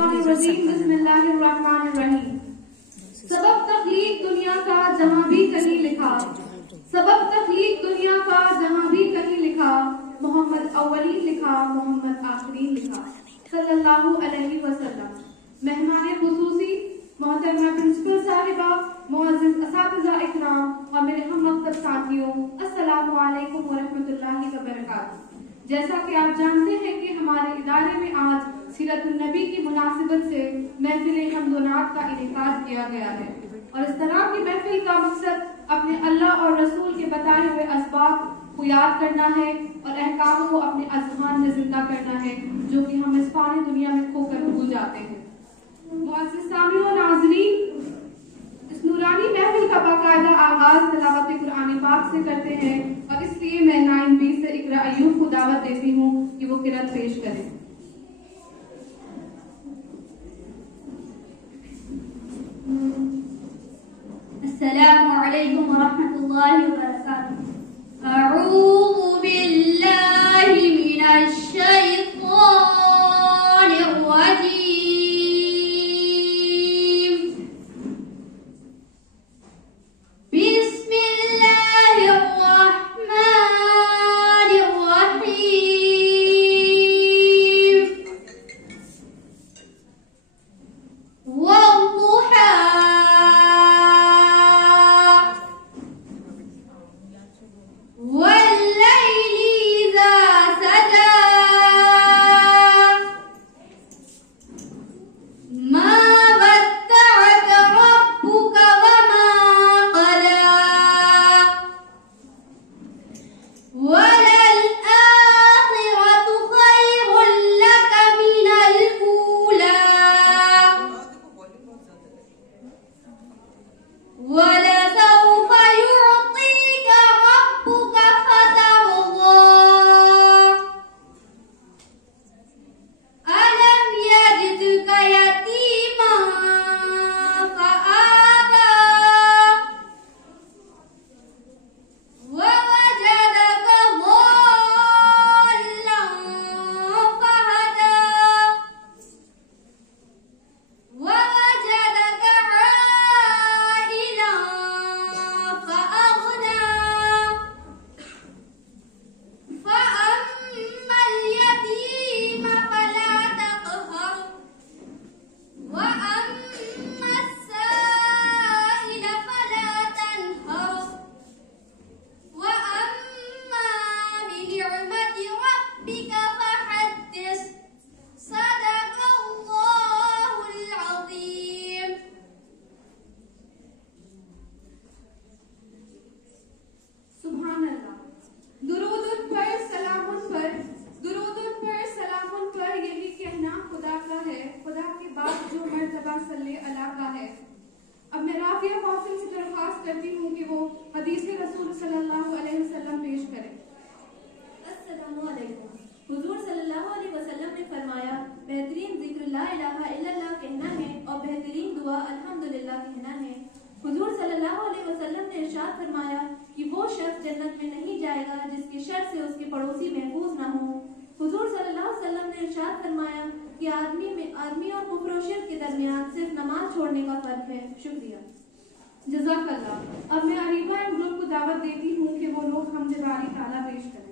बिस्मिल्लाहिर्रहमानिर्रहीम। सबब तख्लीक दुनिया का जहां भी कहीं लिखा, सबब तख्लीक दुनिया का जहां भी कहीं लिखा, मोहम्मद अव्वलीन लिखा, मोहम्मद आखिरीन लिखा, सल्लल्लाहु अलैहि वसल्लम। मेहमान खुसूसी मोहतरमा प्रिंसिपल साहिबा, मुअज़्ज़िज़ असातिज़ा इकराम और मेरे हम मकतब साथियों, अस्सलामु अलैकुम व रहमतुल्लाहि व बरकातुहू। जैसा कि आप जानते हैं कि हमारे इदारे में आज सीरतुन नबी की मुनासिबत से महफिल हम्दोनात का इनेकाद किया गया है और इस तरह की महफिल का मकसद अपने अल्लाह और रसूल के बताए हुए असबाब को याद करना है और अहकाम को अपने अज़हान में जिंदा करना है, जो कि हम इस फानी दुनिया में खोकर भूल जाते हैं। मुअज़्ज़िज़ सामीन व नाज़रीन, इस नूरानी महफिल का बाकायदा आगाज तिलावत कुरान पाक से करते हैं और इसलिए मैं 9B से इकरा अय्यूब को दावत देती हूँ कि वो किरात पेश करें। अस्सलामु अलैकुम व रहमतुल्लाहि व बरकातुहू। अऊज़ु बिल्लाहि मिनश शैतानिर रजीम। बिस्मिल्लाहिर रहमानिर रहीम। वद्दुहा अब मैं राफिया कौंसिल से दरख्वास्त करती हूँ कि वो हदीस रसूल सल्लल्लाहु अलैहि वसल्लम पेश करें। अस्सलामु अलैकुम। हुजूर सल्लल्लाहु अलैहि वसल्लम ने फरमाया, बेहतरीन जिक्र ला इलाहा इल्लल्लाह कहना है और बेहतरीन दुआ अल्हम्दुलिल्लाह कहना है। हुजूर सल्लल्लाहु अलैहि वसल्लम ने इरशाद फरमाया कि वो शख्स जन्नत में नहीं जाएगा जिसके शर से उसके पड़ोसी महफूज ना हो। हुजूर सल्लल्लाहु अलैहि वसल्लम ने इरशाद फरमाया कि आदमी और कुफ्र और शिर्क के दरमियान सिर्फ नमाज छोड़ने का फर्क है। शुक्रिया। जज़ाकल्लाह। अब मैं अरीबा एंड ग्रुप को दावत देती हूँ कि वो लोग हमदे बारी ताला पेश करें।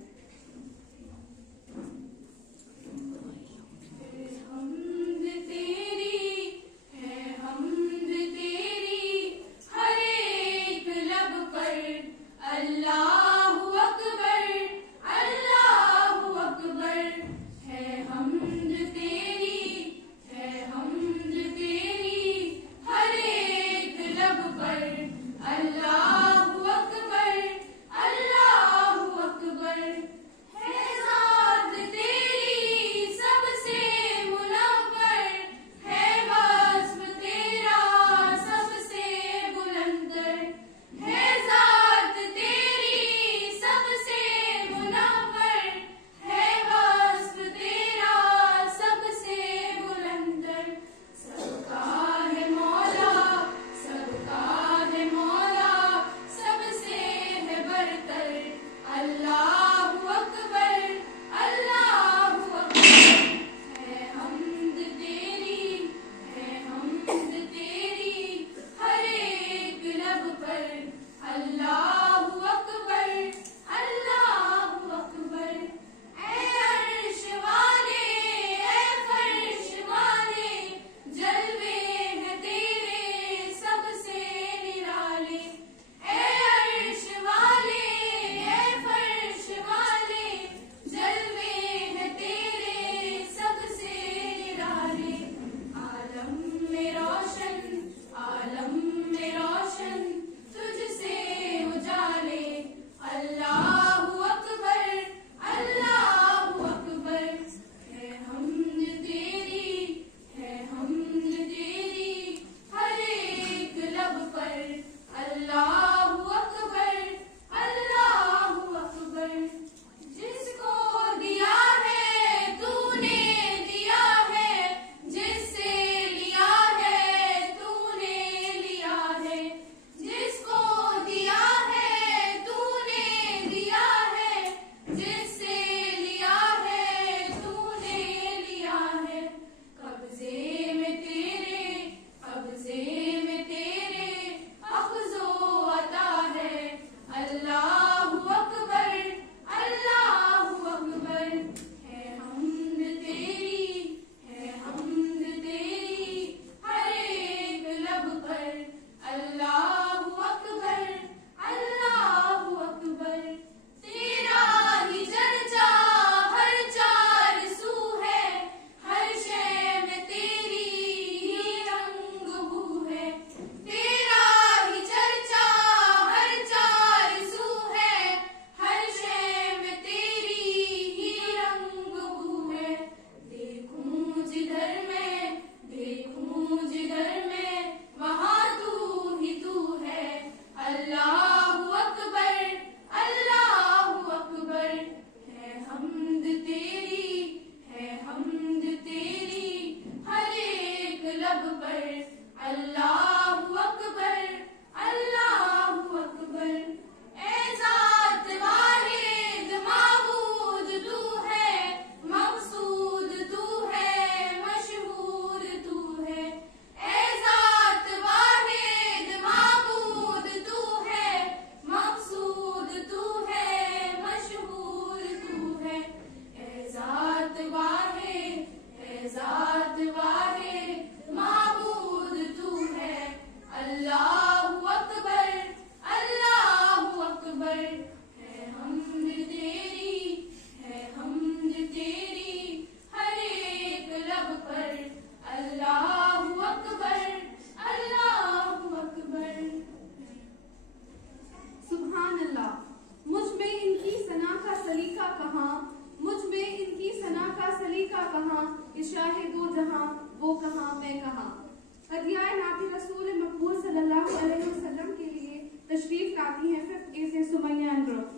जनाब रसूल मकबूल सल्लल्लाहु अलैहि वसल्लम के लिए तशरीफ लाती हैं 5th A से सुमैया ग्रुप।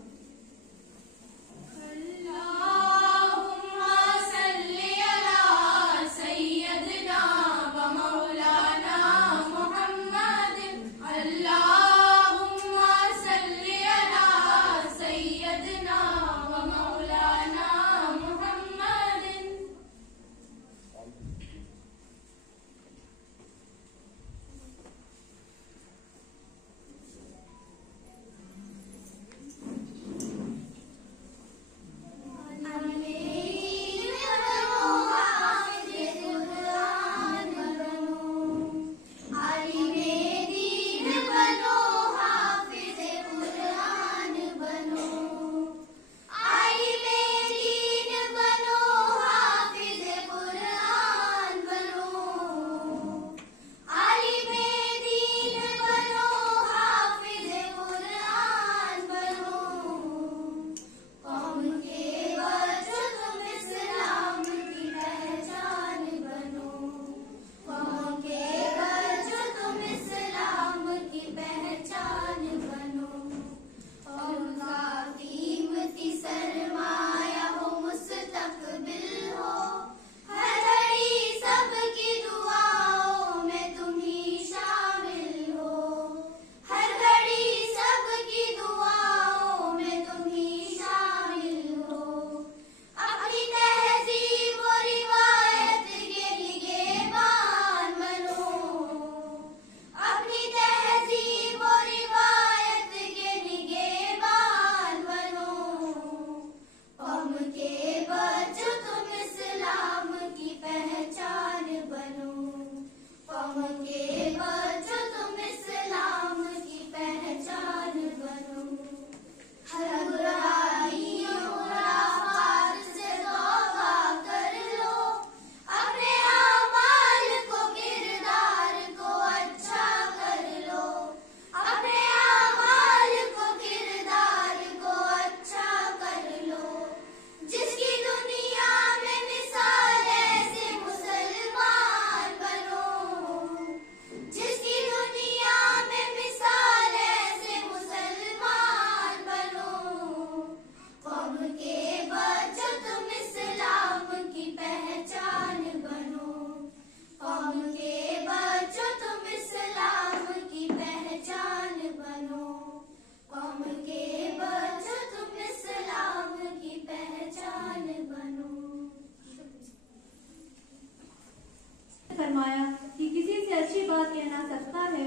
फरमाया कि किसी से अच्छी बात कहना सस्ता है।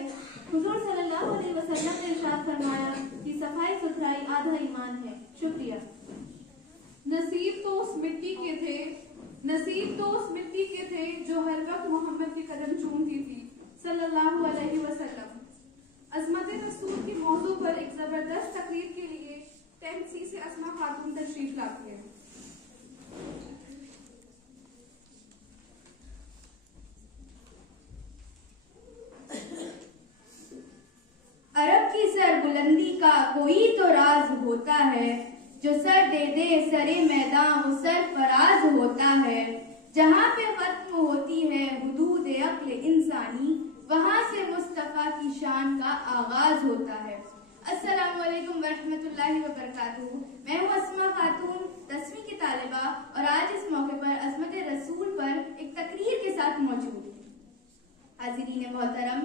हुजूर सल्लल्लाहु अलैहि वसल्लम ने इरशाद फरमाया कि सफाई सुथराई आधा ईमान है। शुक्रिया। नसीब तो उस मिट्टी के थे जो हर वक्त मोहम्मद के कदम चूमती थी सल्लल्लाहु अलैहि वसल्लम। अज़मत रसूल के मौजू पर एक जबरदस्त तकरीर के लिए 10th C से अस्मा खातून तशरीफ लाती है। अरब की सर बुलंदी का कोई तो राज होता है, जो सर दे दे सरे मैदान वो सर फराज होता है। जहाँ पे खत्म होती है हुदूद अक्ल इंसानी, वहाँ से मुस्तफा की शान का आगाज होता है। अस्सलामु अलैकुम वरहमतुल्लाहि वबरकातुहू। मैं हूँ अस्मा खातून 10वीं की तालिबा और आज इस मौके पर अज़मत रसूल पर एक तकरीर के साथ मौजूद हूँ। हाज़िरीन मोहतरम,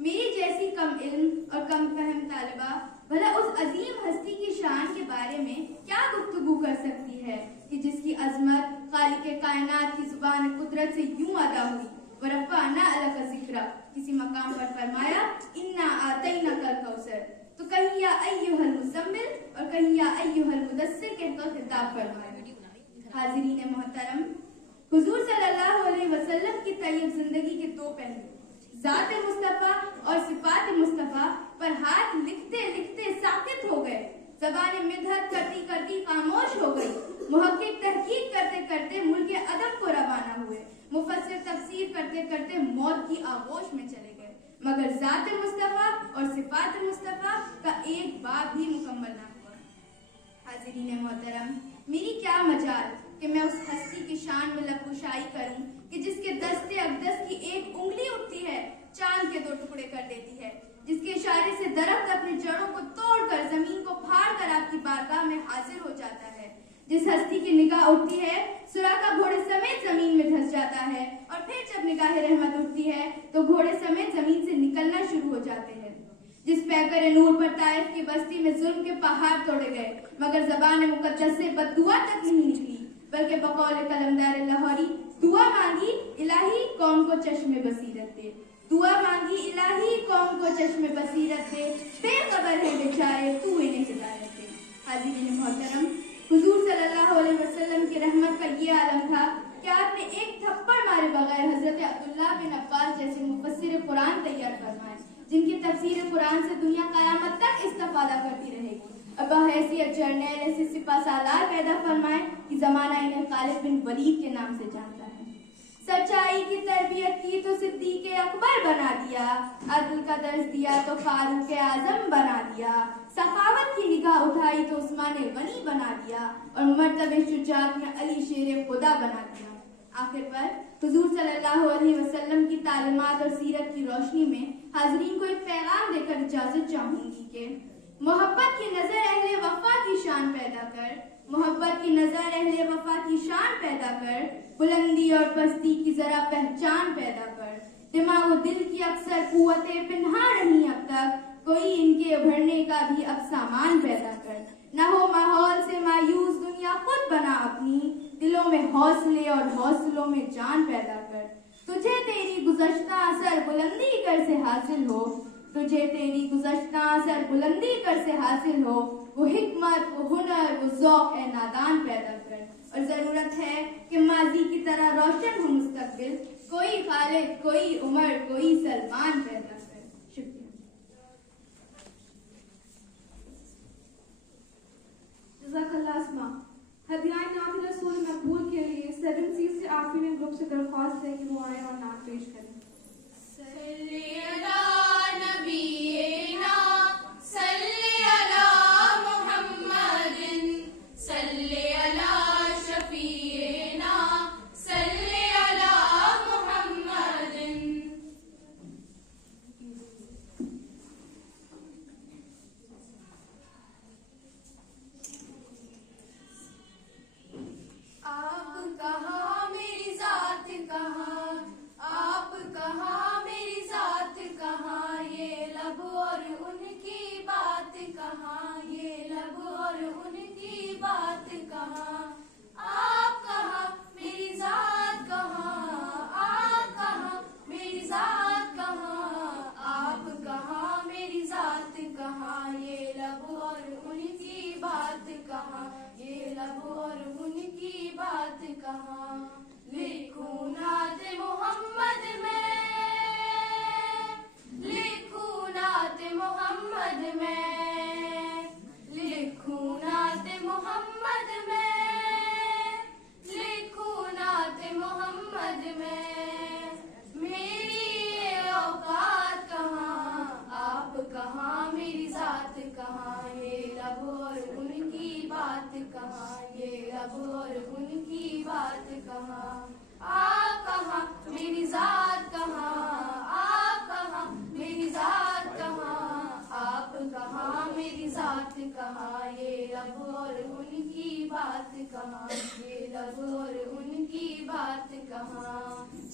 मेरी जैसी कम इल्म और कम फहम तालिबा भला उस अजीम हस्ती की शान के बारे में क्या गुफ्तगू कर सकती है कि जिसकी अजमत खालिके कायनात की जुबान कुदरत से यूं अदा हुई, वरफ़अना अलका ज़िक्रा, किसी मकाम पर फरमाया इन्ना आतैना कल कौसर, तो कहीं या अय्युहल मुज़म्मिल और कहीं या अय्युहल मुदस्सिर कहकर खिताब फरमाया। हाज़िरीन मोहतरम, हुजूर सल्लल्लाहु अलैहि वसल्लम की तैयब जिंदगी के दो पहलू, ज़ात मुस्तफ़ा और सिफ़ात मुस्तफ़ा पर हाथ लिखते लिखते साकित हो गए, ज़बान मिदहत करती करती खामोश हो गई, मुहक्किक तहकीक करते करते मुल्क अदब को रवाना हुए, मुफस्सिर तफसीर करते करते मौत की आगोश में चले गए, मगर ज़ात मुस्तफ़ा और सिफ़ात मुस्तफ़ा का एक बाब भी मुकम्मल ना हुआ। हाज़िरीन मोहतरम, मेरी क्या मजाल कि मैं उस हस्ती की शान में लबकुशाई करूं कि जिसके दस्ते अक़दस की एक उंगली उठती है, चांद के 2 इशारे से दरख्त अपनी जड़ों को तोड़कर जमीन को फाड़कर आपकी बारगाह में हाजिर हो जाता है। जिस हस्ती की निगाह उठती है सुराका घोड़े समेत जमीन में धंस जाता है, और फिर जब निगाह रहमत उठती है तो घोड़े समेत जमीन से निकलना शुरू हो जाते हैं। जिस पैकर नूर पर ताइफ की बस्ती में जुल्म के पहाड़ तोड़े गए, मगर जबान मुकद्दस से बद्दुआ तक नहीं निकली, बल्कि बकौल कलमदार लाहौरी दुआ मांगी इलाही कौम को चश्मे बसीरत दे, दुआ मांगी इलाही कौम को चश्मे बसीरत दे, बेखबर है बेचारे तू इन्हें हिदायत दे। हाज़रीन मोहतरम, हुजूर सल्लल्लाहु अलैहि वसल्लम की रहमत का ये आलम था कि आपने एक थप्पड़ मारे बगैर हजरत अब्दुल्लाह बिन अब्बास जैसे मुफस्सिर कुरान तैयार फरमाए, जिनकी तफसीर कुरान से दुनिया कयामत तक इस्तिफादा करती रहेगी। अब हैसियत जर्नैल ऐसे सिपा सालार पैदा फरमाए कि जमाना इन्हें खालिद बिन वलीद के नाम से जानता है। सच्चाई की तरबियत की तो सिद्दीक अकबर बना दिया, अदल का दर्ज दिया तो फारूक आजम बना दिया, सखावत की निगाह उठाई तो उस्मान गनी बना दिया, और मर्तबे शुजाअत में अली शेर खुदा बना दिया। आखिर पर हुजूर सल्लल्लाहु अलैहि वसल्लम की तालीमात और सीरत की रोशनी में हाजरीन को एक पैगाम देकर इजाजत चाहूंगी कि मोहब्बत की नजर अहले वफा की शान पैदा कर, मोहब्बत की नजर अहले वफा की शान पैदा कर, बुलंदी और पस्ती की जरा पहचान पैदा कर, दिमाग और दिल की अक्सर कुव्वतें पिन्हा रही अब तक, कोई इनके उभरने का भी अब सामान पैदा कर, न हो माहौल से मायूस दुनिया खुद बना अपनी, दिलों में हौसले और हौसलों में जान पैदा कर, तुझे तेरी गुज़श्ता असर बुलंदी कर से हासिल हो, तुझे तेरी गुज़श्ता असर बुलंदी कर से हासिल हो, वो हिकमत वो हुनर वो ज़ौक़ ए नादान पैदा कर, और जरूरत है कि माजी की तरह रोशन हो मुस्तकबिल, कोई खालिद कोई उमर कोई सलमान पैदा कर। शुक्रिया। जज़ाकल्लाह अस्मा। हदियाए नाम रसूल मकबूल के लिए 7 सी से आफरीन ग्रुप से दरख्वास्त है कि वो आए और नात पेश करें।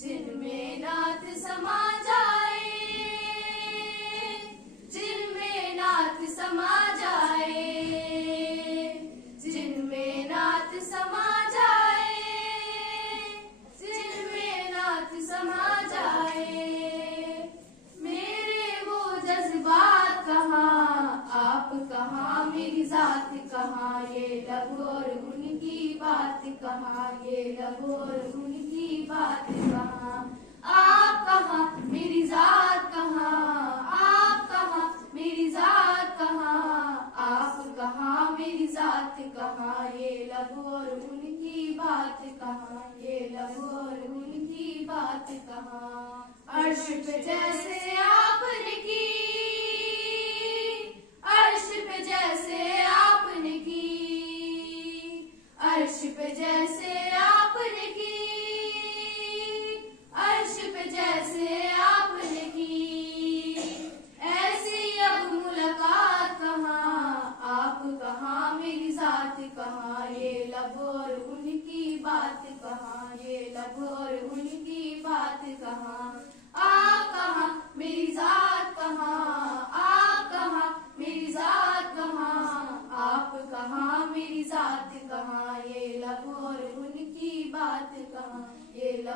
जिनमें नात समा जाए, जिनमें नात समा जाए, जिनमें नात समा जाए, जिनमें नात समा जाए, मेरे वो जज्बात कहाँ, आप कहाँ, मेरी जात कहाँ, ये लब और उनकी बात कहाँ, ये लब और उनकी बात कहाँ, आप कहाँ, मेरी जात कहाँ, आप कहाँ, मेरी जात कहाँ, आप कहाँ, मेरी जात कहाँ, ये लब और उनकी बात कहाँ, ये लब और उनकी बात कहाँ। अर्श पे जैसे आपने की, अर्श पे जैसे आपने की, अर्श पे जैसे आपने की, अर्श पे जैसे आपने की, ऐसी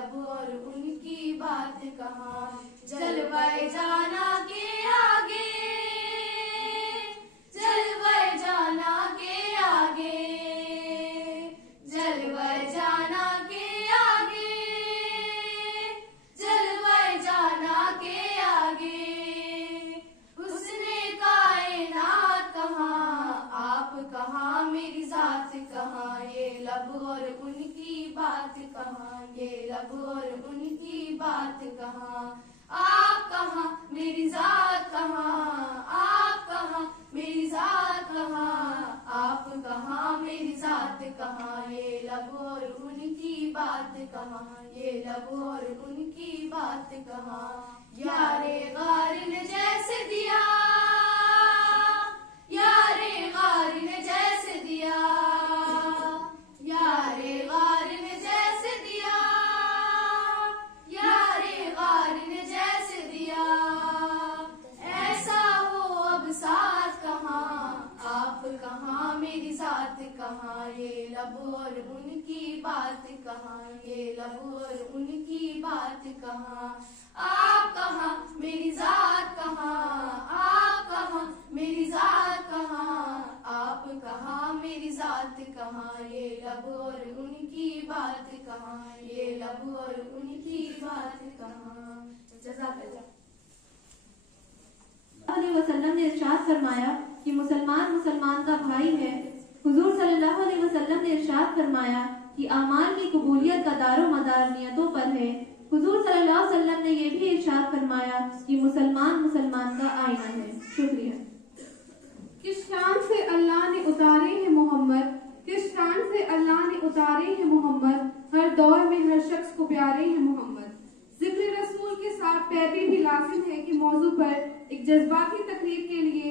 लब और उनकी बात कहाँ, जलवाए जाना के आगे, जलवाए जाना के आगे, जलवाए जाना के आगे, जलवाए जाना के आगे। उसने कायनात कहाँ, आप कहाँ, मेरी जात कहाँ, ये लब और उनकी बात कहाँ, ये लब और उनकी बात कहाँ। आप कहाँ, मेरी जात कहाँ, आप कहाँ, मेरी जात कहाँ, आप कहाँ, मेरी जात कहाँ, ये लब और उनकी बात कहाँ, ये लब और उनकी बात कहाँ। यारे गार ने जैसे दिया, यारे गार ने जैसे दिया, यारे गार ने जैसे दिया, यारे गार ने जैसे दिया। ऐसा हो अब साथ कहाँ, आप कहाँ, मेरी जात कहाँ, ये लब और उनकी बात कहाँ, ये लब और उनकी बात कहाँ। आप कहाँ, मेरी जात कहाँ, आप कहाँ, मेरी जात कहाँ, आप कहाँ, मेरी जात कहाँ, ये लब और उनकी बात कहाँ, ये लब और उनकी बात कहाँ। जज़ाकल्लाह। वसल्लम ने इरशाद फरमाया कि मुसलमान मुसलमान का भाई है। हुजूर सल्लल्लाहु अलैहि वसल्लम ने इरशाद फरमाया कि अमाल की कबूलियत का दारो मदार नियतों पर है। हुजूर सल्लल्लाहु अलैहि वसल्लम ने यह भी इरशाद फरमाया कि मुसलमान मुसलमान का आईना है। शुक्रिया। किस शान से अल्लाह ने उतारे हैं मोहम्मद, किस शान से अल्लाह ने उतारे हैं मोहम्मद, हर दौर में हर शख्स को प्यारे हैं मोहम्मद। जिक्र रसूल के साथ पैरवी भी लाजिम है कि मौजू पर एक जज्बाती तकरीर के लिए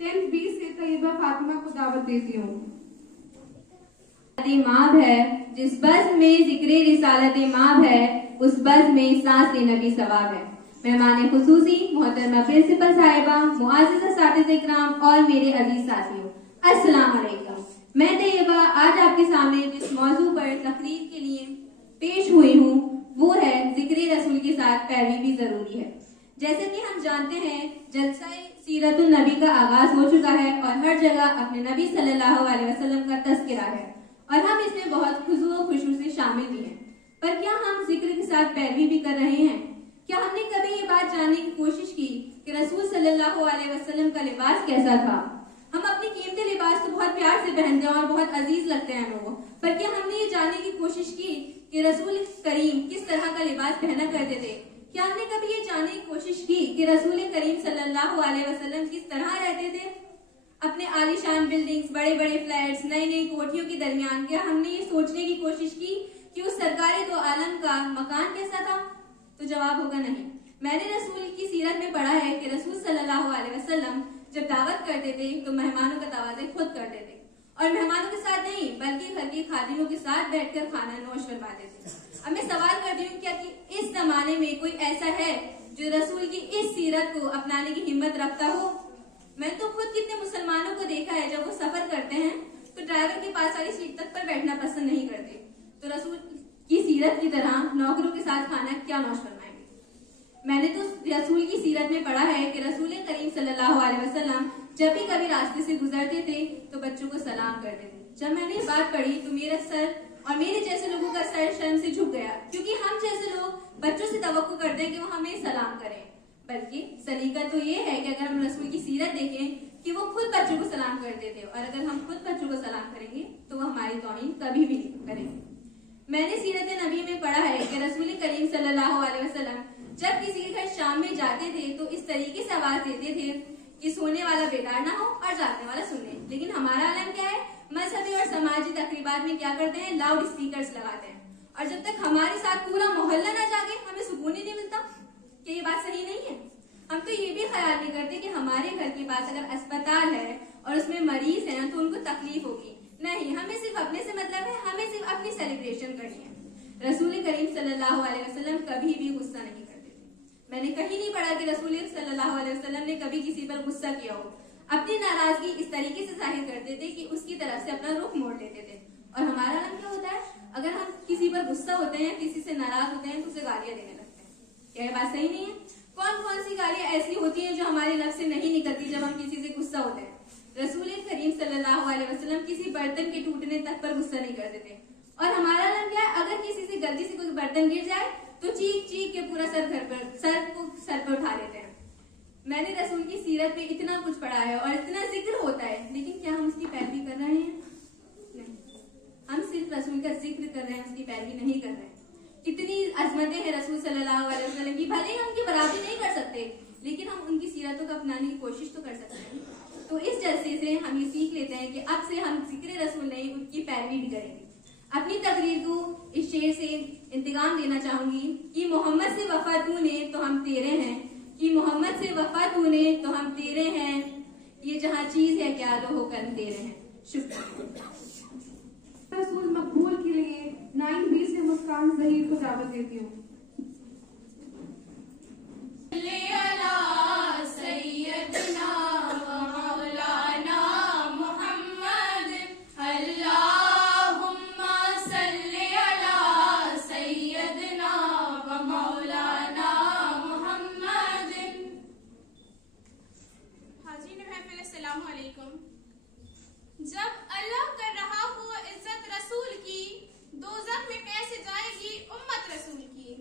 10 20 से तैयबा फातिमा को दावत देती हूँ। माब है जिस बज़्म में जिक्र रिसालत माब है, उस बज़्म में सांस नबी सवाब है। मेहमान खुसूसी मोहतरमा प्रिंसिपल साहिबा, मुआज़िज़ असातिज़ इकराम और मेरे अजीज साथियों, अस्सलाम वालेकुम। मैं तैयबा आज आपके सामने जिस मौजू पर तकरीर के लिए पेश हुई हूँ वो है जिक्र रसूल के साथ पैरवी भी जरूरी है। जैसे कि हम जानते हैं जलसाए सीरतुन नबी का आगाज हो चुका है और हर जगह अपने नबी सल्लल्लाहु अलैहि वसल्लम का तज़किरा है और हम इसमें बहुत खुशू और खुशू से शामिल भी हैं। पर क्या हम जिक्र के साथ पैरवी भी कर रहे हैं? क्या हमने कभी ये बात जानने की कोशिश की कि रसूल सल्लल्लाहु अलैहि वसल्लम का लिबास कैसा था? हम अपने कीमती लिबास तो बहुत प्यार से पहनते हैं और बहुत अजीज लगते हैं लोगों, पर क्या हमने ये जानने की कोशिश की कि रसूल करीम किस तरह का लिबास पहना करते थे? क्या हमने कभी ये जानने की कोशिश की कि रसूल करीम सल्लल्लाहु अलैहि वसल्लम किस तरह रहते थे? अपने आलीशान बिल्डिंग्स, बड़े बड़े फ्लैट्स, नई नई कोठियों के दरमियान क्या हमने ये सोचने की कोशिश की कि उस सरकारी दो आलम का मकान कैसा था? तो जवाब होगा नहीं। मैंने रसूल की सीरत में पढ़ा है कि रसूल सल्लल्लाहु अलैहि वसल्लम जब दावत करते थे तो मेहमानों का तवाज़े खुद करते थे और मेहमानों के साथ नहीं बल्कि घर की खादिमों के साथ बैठकर खाना नोश फरमाते थे। अब मैं सवाल करती हूँ, क्या कि इस जमाने में कोई ऐसा है जो रसूल की इस सीरत को अपनाने की हिम्मत रखता हो? मैं तो खुद कितने मुसलमानों को देखा है जब वो सफर करते हैं तो ड्राइवर के पास वाली सीट तक पर बैठना पसंद नहीं करते, तो रसूल की सीरत की तरह नौकरों के साथ खाना क्या नौश फरमाएंगे? मैंने तो रसूल की सीरत में पढ़ा है कि रसूल करीम सल्लल्लाहु अलैहि वसल्लम जब भी कभी रास्ते से गुजरते थे तो बच्चों को सलाम करते थे। जब मैंने ये बात पढ़ी तो मेरा सर और मेरे जैसे लोगों का सर शर्म से झुक गया, क्योंकि हम जैसे लोग बच्चों से तवक्को करते हैं कि वो हमें सलाम करें, बल्कि सलीका तो ये है कि अगर हम रसूल की सीरत देखें कि वो खुद बच्चों को सलाम करते थे और अगर हम खुद बच्चों को सलाम करेंगे तो वो हमारी तौहीन कभी भी नहीं करेंगे। मैंने सीरत नबी में पढ़ा है कि रसूल करीम सल्लल्लाहु अलैहि वसल्लम जब किसी के घर शाम में जाते थे तो इस तरीके से आवाज देते थे कि सोने वाला बेदार ना हो और जागने वाला सुन ले। लेकिन हमारा आलम क्या है? मजहबी और समाजी तकरीबात में क्या करते हैं? लाउड स्पीकर्स लगाते हैं और जब तक हमारे साथ पूरा मोहल्ला ना जागे हमें सुकून ही नहीं मिलता। क्या ये बात सही नहीं है? हम तो ये भी ख्याल नहीं करते कि हमारे घर के पास अगर अस्पताल है और उसमें मरीज है तो उनको तकलीफ होगी। नहीं, हमें सिर्फ अपने से मतलब है, हमें सिर्फ अपनी सेलिब्रेशन करनी है। रसूल करीम सल्लल्लाहु अलैहि वसल्लम कभी भी गुस्सा नहीं करते थे। मैंने कहीं नहीं पढ़ा कि रसूल सल्लल्लाहु अलैहि वसल्लम ने कभी किसी पर गुस्सा किया हो। अपनी नाराजगी इस तरीके से जाहिर करते थे कि उसकी तरफ से अपना रुख मोड़ लेते थे और हमारा रंग क्या होता है? अगर हम किसी पर गुस्सा होते हैं, किसी से नाराज होते हैं तो उसे गालियां देने लगते हैं। क्या ये बात सही नहीं है? कौन कौन सी गालियां ऐसी होती हैं जो हमारे लफ्ज से नहीं निकलती जब हम किसी से गुस्सा होते हैं? रसूल करीम सल्लल्लाहु अलैहि वसल्लम किसी बर्तन के टूटने तक पर गुस्सा नहीं करते थे। और हमारा रंग क्या है? अगर किसी से गलती से कोई बर्तन गिर जाए तो चीख चीख के पूरा सर पे उठा लेते हैं। मैंने रसूल की सीरत पे इतना कुछ पढ़ा है और इतना जिक्र होता है, लेकिन क्या हम उसकी पैरवी कर रहे हैं? नहीं, हम सिर्फ रसूल का जिक्र कर रहे हैं, उसकी पैरवी नहीं कर रहे हैं। कितनी अजमतें हैं रसूल सल्लल्लाहु अलैहि वसल्लम की, भले ही हम उनकी बराबरी नहीं कर सकते, लेकिन हम उनकी सीरतों को अपनाने की कोशिश तो कर सकते हैं। तो इस जलसे से हम ये सीख लेते हैं कि अब से हम जिक्र रसूल नहीं, उनकी पैरवी भी करेंगे। अपनी तकरीर को इस शेर से इंतकाम देना चाहूंगी कि मोहम्मद से वफा तूने तो हम तेरे हैं, कि मोहम्मद से वफा तूने तो हम तेरे हैं, ये जहाँ चीज है क्या लो होकर तेरे हैं। शुक्रिया। रसूल मकबूल के लिए 9B से मुस्कान जहीर को दावत देती हूँ। जब अल्लाह कर रहा हो इज्जत रसूल की, दोज़ख में कैसे जाएगी उम्मत रसूल की।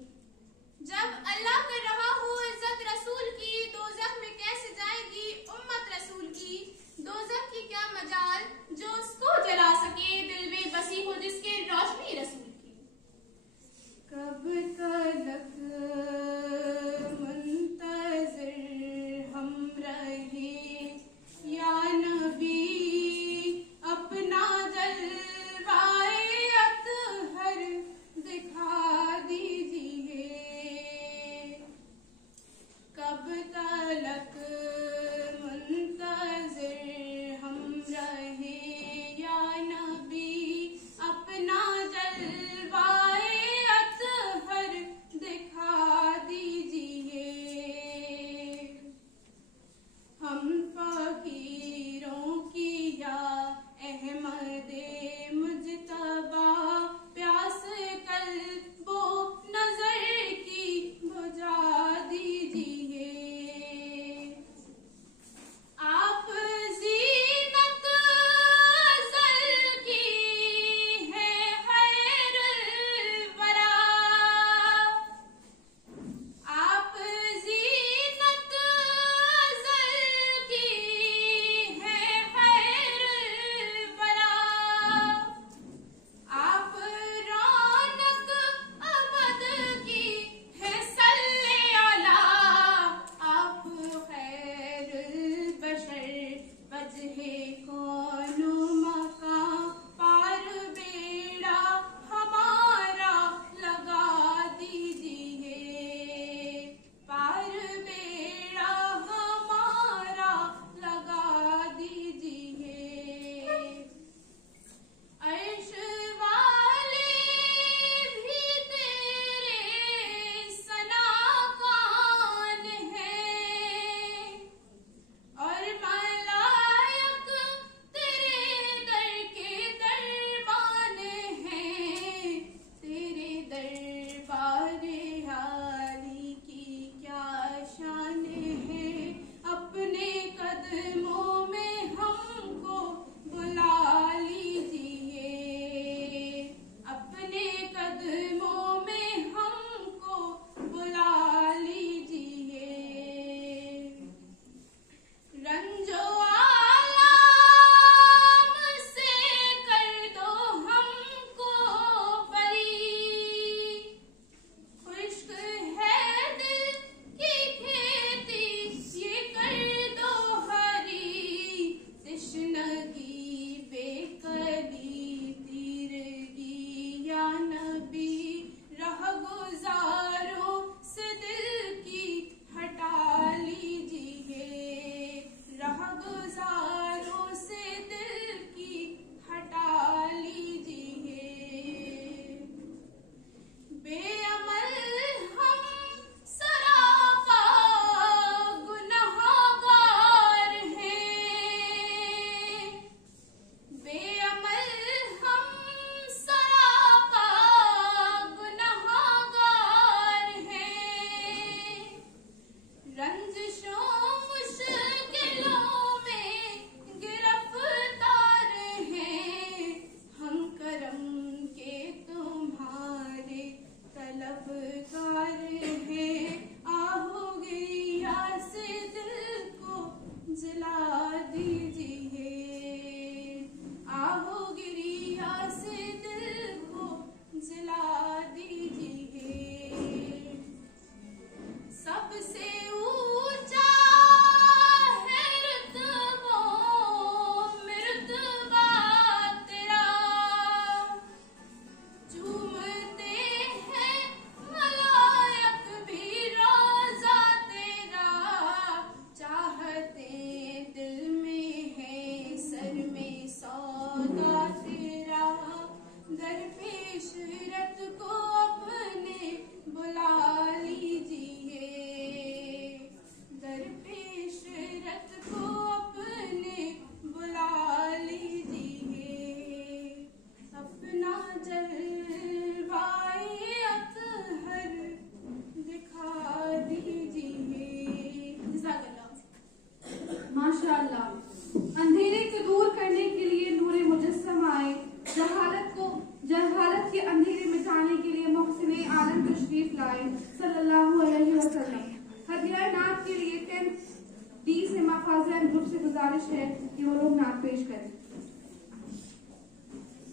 फाजिला ग्रुप से गुजारिश है कि वो लोग नात पेश करें।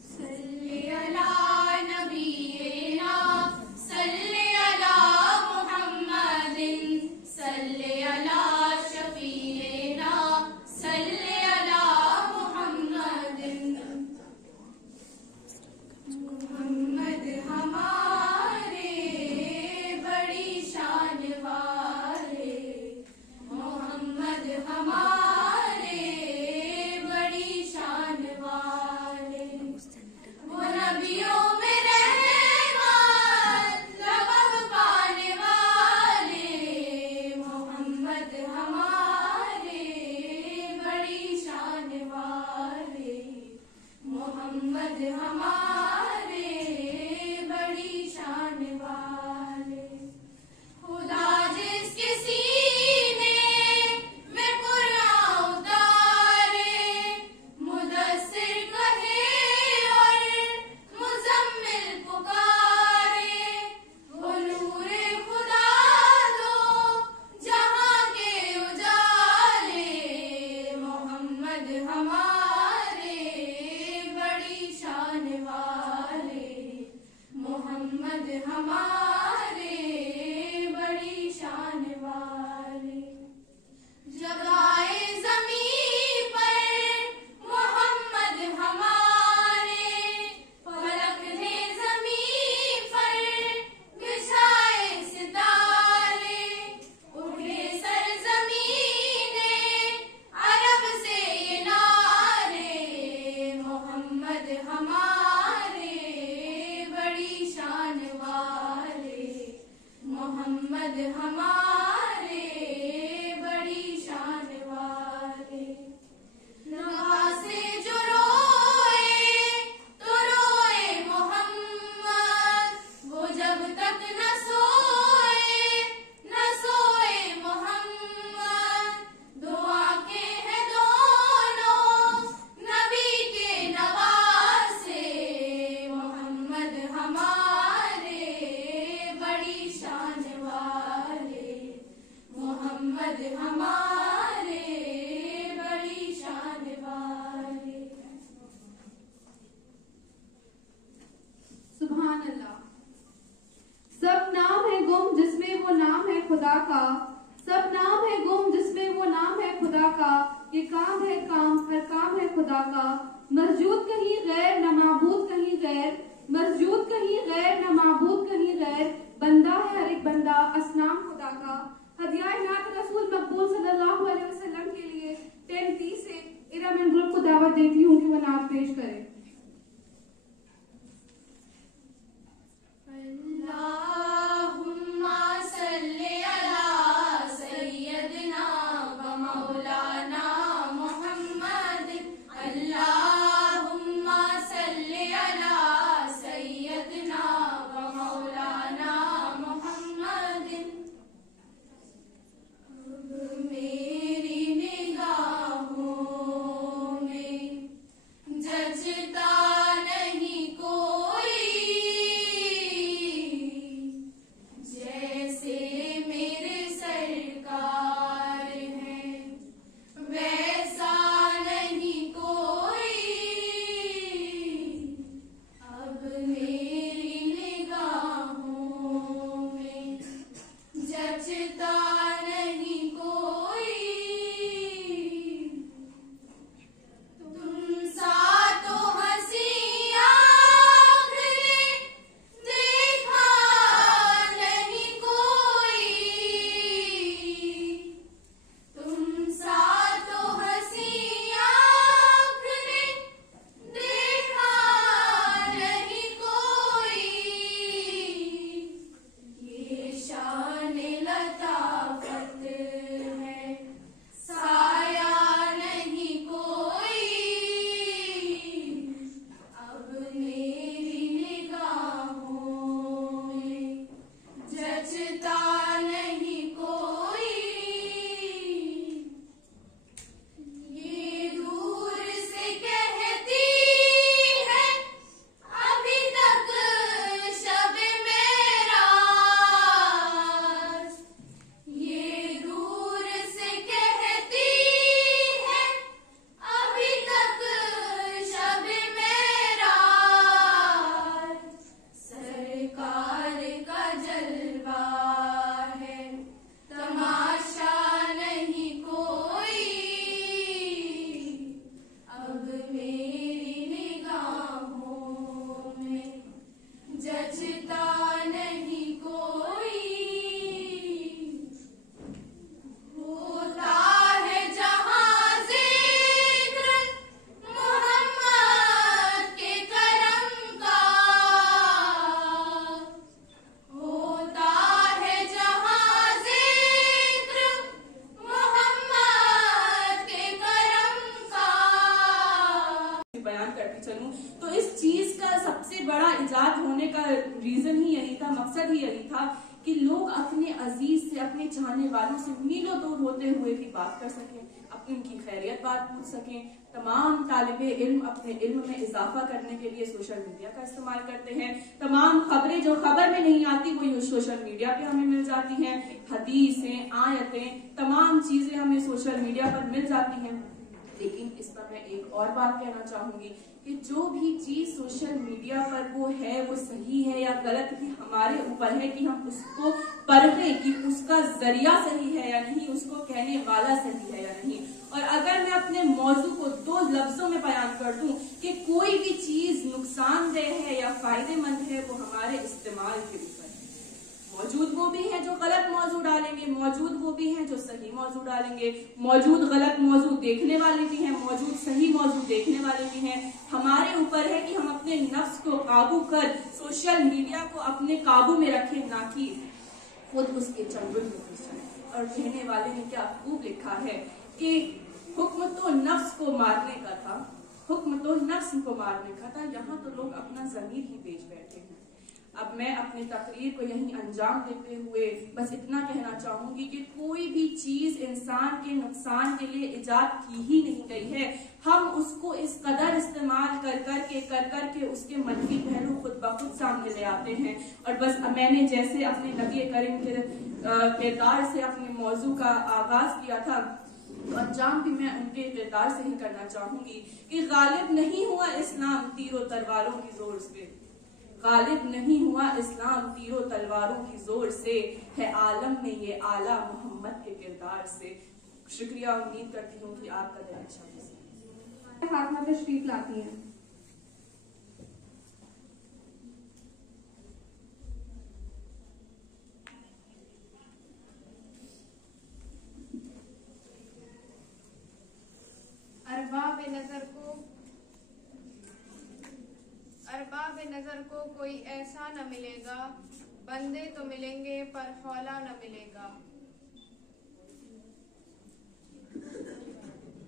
सल्ले अला नबीना सल्ले अला मुहम्मदिन सल्ले अला शफीना सल्ले अला मुहम्मदिन। मोहम्मद हमारे बड़ी शान वाले, मोहम्मद हमारे बड़ी शान वाले, वो नबियों में रहमत लक़ब पाने वाले, मोहम्मद हमारे बड़ी शान वाले, मोहम्मद हमारे बड़ी शान वाले। खुदा जिसके सीने में कुरान उतारे, मुदस्सिर कहे और मुज़म्मिल पुकारे, वो नूरे खुदा दो जहां के उजाले, मोहम्मद हमारे बड़ी शान वाले, मोहम्मद हमारे बड़ी शान वाले। जब आए ज़मीं पर मोहम्मद हमारे, फलक ने ज़मीं पर बिछाए सितारे, उठे सरज़मीने अरब से ये नारे, मोहम्मद हमारे बड़ी शान वाले, मोहम्मद हमारे बड़ी शान वाले। नवासे जो रोए तो रोए मोहम्मद, वो जब तक न सोए मोहम्मद, दो आंखें हैं दोनों नबी के नवासे, मोहम्मद हमारे बड़ी शान वाले, मोहम्मद हमारे बड़ी शान वाले। सुभान अल्लाह। सब नाम है गुम जिसमें वो नाम है खुदा का, सब नाम है गुम जिसमें वो नाम है खुदा का, ये काम है काम हर काम है खुदा का, मस्जूद कहीं गैर न माबूद कहीं गैर, मस्जूद कहीं गैर न माबूद कहीं गैर, बंदा है हर एक बंदा असनाम खुदा का। हदिया नात रसूल मकबूल सल्लल्लाहु अलैहि वसल्लम के लिए 10:30 से इरामन ग्रुप को दावत देती हूँ कि वो नात पेश करें। अल्लाहुम्मा सल्ली अला सय्यदना व मौलाना मुहम्मद, अल्लाहुम्मा सल्ली अला सय्यदना व मौलाना मुहम्मद। अब मेरी निगाहों में जचता नहीं कोई, जैसे मेरे सरकार हैं वैसा नहीं कोई। अब मेरी निगाहों में जचता नहीं कोई, तुम सा तो हंसी आँख ने देखा नहीं कोई, तुम सा तो हंसी आँख ने देखा नहीं कोई। ये शान लता इजाद होने का रीजन ही यही था, मकसद ही यही था कि लोग अपने अजीज से, अपने चाहने वालों से मीलों दूर होते हुए भी बात कर सकें, अपनी उनकी खैरियत बात पूछ सकें। तमाम तालिबे इल्म अपने इल्म में इजाफा करने के लिए सोशल मीडिया का इस्तेमाल करते हैं। तमाम खबरें जो खबर में नहीं आती वो सोशल मीडिया पे हमें मिल जाती हैं। हदीसें, आयतें, तमाम चीजें हमें सोशल मीडिया पर मिल जाती हैं। लेकिन इस पर मैं एक और बात कहना चाहूंगी कि जो भी चीज सोशल मीडिया पर वो है, वो सही है या गलत, ही हमारे ऊपर है कि हम उसको परखें कि उसका जरिया सही है या नहीं, उसको कहने वाला सही है या नहीं। और अगर मैं अपने मौजू को 2 लफ्जों में बयान कर दूं कि कोई भी चीज नुकसानदेह है या फायदेमंद है, वो हमारे इस्तेमाल के ऊपर है। मौजूद वो भी हैं जो गलत मौजू डालेंगे, मौजूद वो भी हैं जो सही मौजू डालेंगे, मौजूद गलत मौजू देखने वाले भी हैं, मौजूद सही मौजू देखने वाले भी हैं। हमारे ऊपर है कि हम अपने नफ्स को काबू कर सोशल मीडिया को अपने काबू में रखें, ना कि खुद उसके चंगुल में घुस जाएं। और कहने वाले ने क्या खूब लिखा है कि हुक्म तो नफ्स को मारने का था, हुक्म तो नफ्स को मारने का था, यहाँ तो लोग अपना ज़मीर ही बेच बैठे हैं। अब मैं अपनी तकरीर को यहीं अंजाम देते हुए बस इतना कहना चाहूंगी कि कोई भी चीज इंसान के नुकसान के लिए इजाद की ही नहीं गई है। हम उसको इस कदर इस्तेमाल कर करके उसके मनफी पहलू खुद ब खुद सामने ले आते हैं। और बस मैंने जैसे अपने नबी करीम के किरदार से अपने मौजू का आगाज किया था, तो अंजाम भी मैं उनके किरदार से ही करना चाहूंगी कि गालिब नहीं हुआ इस्लाम तीरों तलवारों की जोर से, गालिब नहीं हुआ इस्लाम तीरों तलवारों की जोर से, है आलम में ये आला मोहम्मद के किरदार से। शुक्रिया, उम्मीद करती हूँ कि आपका दिन अच्छा हो। फातिमा तशरीफ लाती हैं। अरबाब नजर को कोई ऐसा न मिलेगा, बंदे तो मिलेंगे पर हौला न मिलेगा।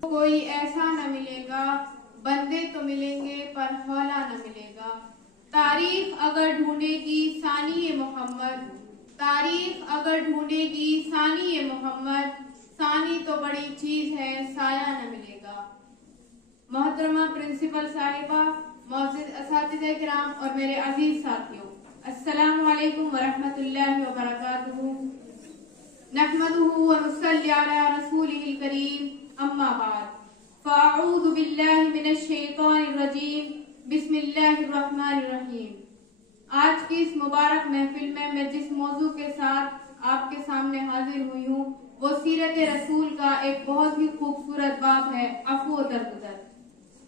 कोई ऐसा न मिलेगा, बंदे तो मिलेंगे पर हौला न मिलेगा। तारीख अगर ढूंढेगी सानी मोहम्मद, तारीख अगर ढूंढेगी सानी मोहम्मद, सानी तो बड़ी चीज है साया न मिलेगा। मोहतरमा प्रिंसिपल साहिबा, मौजूद असातिज़े किराम और मेरे अजीज साथियों, अस्सलामु अलैकुम वरहमतुल्लाहि वबरकातुहू। नहमदुहू व नुसल्ली अला रसूलिहिल करीम, अम्मा बाद। फ़अऊज़ु बिल्लाहि मिनश शैतानिर रजीम, बिस्मिल्लाहिर रहमानिर रहीम। आज की इस मुबारक महफिल में मैं जिस मौजू के साथ आपके सामने हाजिर हुई हूँ, वो सीरत रसूल का एक बहुत ही खूबसूरत बाब है, अफ़्व व दरगुज़र।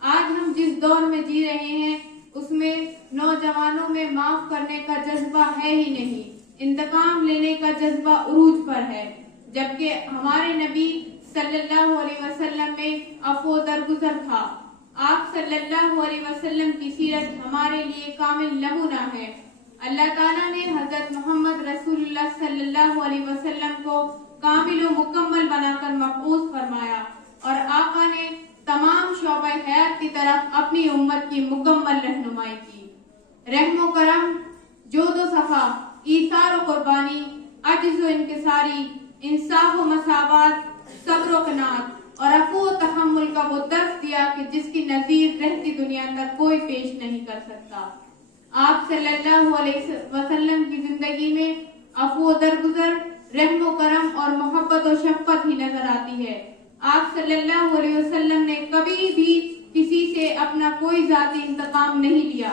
आज हम जिस दौर में जी रहे हैं उसमें नौजवानों में माफ करने का जज्बा है ही नहीं, इंतकाम लेने का जज्बा उरूज पर है। जबकि हमारे नबी सल्लल्लाहु अलैहि वसल्लम में अफ़्व व दरगुज़र था। आप सल्लल्लाहु अलैहि वसल्लम की सीरत हमारे लिए कामिल नमूना है। अल्लाह ताला ने हजरत मोहम्मद रसूलुल्लाह सल्लल्लाहु अलैहि वसल्लम को कामिल व मुकम्मल बनाकर मबऊस फरमाया और आका ने तमाम शोबे हयात की तरफ अपनी उम्मत की मुकम्मल रहनुमाई की। रहमो करम, जोदो सफा, ईसार व कुर्बानी, अज्ज़ व इनकिसारी, इंसाफ व मसावत, सब्र व क़नाअत और अफ़्व व तहम्मुल का वो दर्स दिया कि जिसकी नज़ीर रहती दुनिया तक कोई पेश नहीं कर सकता। आप सल्लल्लाहु अलैहि वसल्लम की जिंदगी में अफ़्व व दरगुज़र, रहमो करम और मोहब्बत और शफ़क़त ही नजर आती है। आप सल्लल्लाहु अलैहि वसल्लम ने कभी भी किसी से अपना कोई जाती इंतकाम नहीं लिया।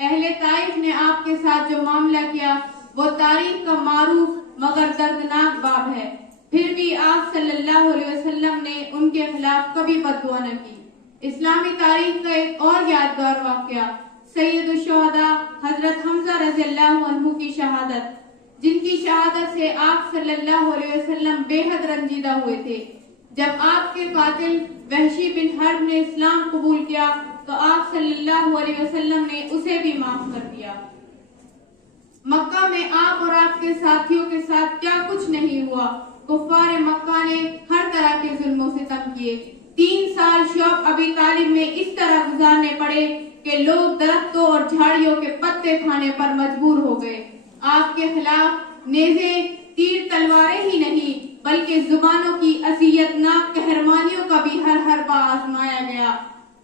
अहले ताइफ ने आपके साथ जो मामला किया वो तारीख का मारूफ मगर दर्दनाक बाब है। फिर भी आप सल्लल्लाहु अलैहि वसल्लम ने उनके खिलाफ कभी बददुआ न की। इस्लामी तारीख का एक और यादगार वाक़या सैयदुल शुहदा हजरत हमजा रज़ियल्लाहु अन्हु की शहादत, जिनकी शहादत से आप सल्लल्लाहु अलैहि वसल्लम बेहद रंजीदा हुए थे। जब आपके कातिल वहशी बिन हर्ब ने इस्लाम कबूल किया तो आप सल्लल्लाहु अलैहि वसल्लम ने उसे भी माफ कर दिया। मक्का में आप और आपके साथियों के साथ क्या कुछ नहीं हुआ। कुफ्फार मक्का ने हर तरह के जुल्मों से तंग किए। 3 साल शौब अबी तालिब में इस तरह गुजारने पड़े कि लोग दरख्तों और झाड़ियों के पत्ते खाने पर मजबूर हो गए। आपके खिलाफ नेज़े, तीर, तलवारें ही नहीं बल्कि जुबानों की असियतनाक कहरमानियों का भी हर बार आजमाया गया।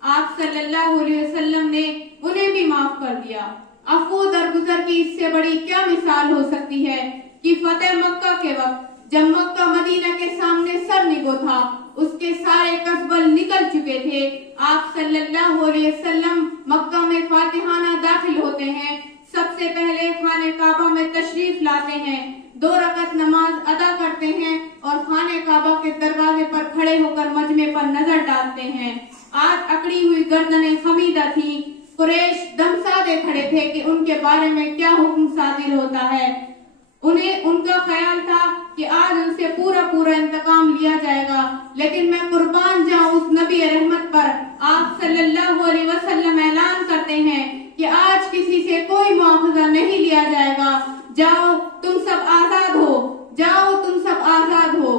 आप सल्लल्लाहु अलैहि वसल्लम ने उन्हें भी माफ कर दिया। अफू दरगुजर की इससे बड़ी क्या मिसाल हो सकती है कि फतेह मक्का के वक्त जब मक्का मदीना के सामने सर निगो था, उसके सारे कसबल निकल चुके थे। आप सल्लल्लाहु अलैहि वसल्लम मक्का में फातिहाना दाखिल होते हैं, सबसे पहले खाने काबा में तशरीफ लाते हैं, 2 रकअत नमाज अदा करते हैं और खाने काबा के दरवाजे पर खड़े होकर मजमे पर नजर डालते हैं। आज अकड़ी हुई गर्दनें खमीदा थी। कुरैश दमसादे खड़े थे कि उनके बारे में क्या हुक्म सादिर होता है। उनका ख्याल था कि आज उनसे पूरा इंतकाम लिया जाएगा, लेकिन मैं कुर्बान जाऊं उस नबी रहमत पर। आप सल्लल्लाहु अलैहि वसल्लम ऐलान करते हैं कि आज किसी से कोई मुआवजा नहीं लिया जाएगा। जाओ तुम सब आजाद हो, जाओ तुम सब आजाद हो।